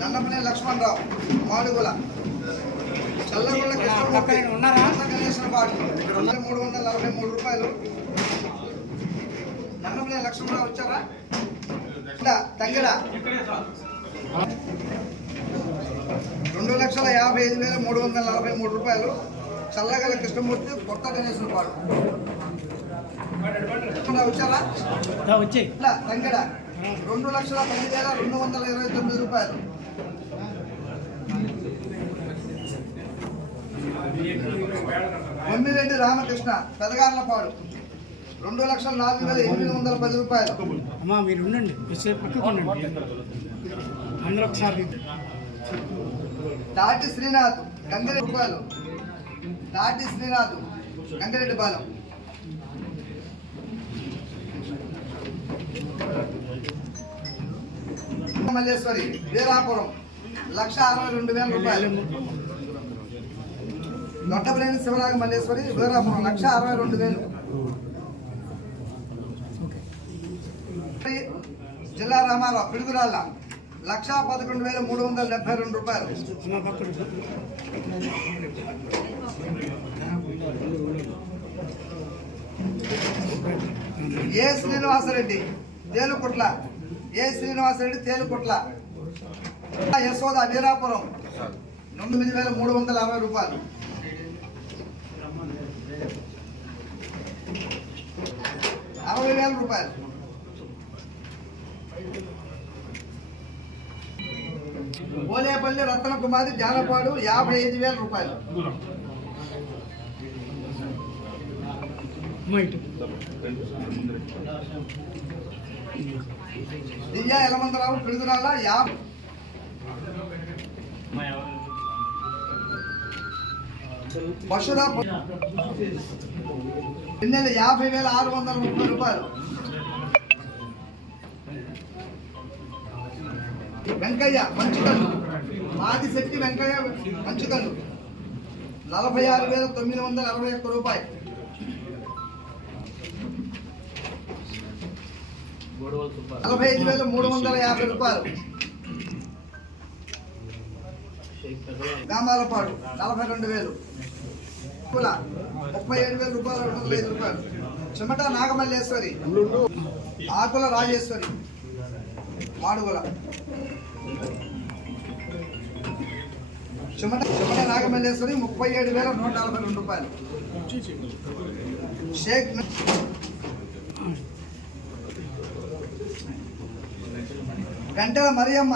నన్నపనే లక్ష్మణరావు మాడుగుల చల్లగొండ గణేశ్వర పాటు 343 రూపాయలు. నన్నపనే లక్ష్మణరావు వచ్చారా? తంగెడ 2,55,343 రూపాయలు. చల్లగల కృష్ణమూర్తి కొత్త గణేశ్వర పాటు వచ్చారా? తంగెడ 2,10,229 రూపాయలు. బొమ్మిరెడ్డి రామకృష్ణ పెదగార్లపాడు 2,04,810 రూపాయలు. అమ్మా మీరు ఉండండి, పట్టుకోండి అందరూ ఒకసారి. తాటి శ్రీనాథ్ గంగిరెడ్డి రూపాయలు. తాటి శ్రీనాథ్ గంగిరెడ్డి పాలెం. మల్లేశ్వరి వీరాపురం 1,62,000 రూపాయలు. దొడ్డబ్రేని శివరాగ మల్లేశ్వరి వీరాపురం 1,62,000. జిల్లా రామారావు పిడుగురాళ్ళ 1,11,372 రూపాయలు. ఏ శ్రీనివాసరెడ్డి తేలుకుట్ల. ఏ శ్రీనివాసరెడ్డి తేలుకుట్ల. యశోద వీరాపురం 9,360 రూపాయలు. ₹60,000. ఓలేపల్లి రత్నకుమారి జానపాడు 55,000 రూపాయలు. దియ్యా యలమంతరావు పిడుగురాళ్ళ 50. బషురా 50,630 రూపాయలు. వెంకయ్య మంచుకల్లు ఆదిశక్తి వెంకయ్య మంచుకల్లు 46,961 రూపాయలు. 45,350 రూపాయలు. గామాలపాడు 42,000. 37,000 రూపాయలు. 205 రూపాయలు. చెమట నాగమల్లేశ్వరి ఆకుల రాజేశ్వరి మాడుగుల. చెమట నాగమల్లేశ్వరి 37,142 రూపాయలు. షేక్ గంటల మరియమ్మ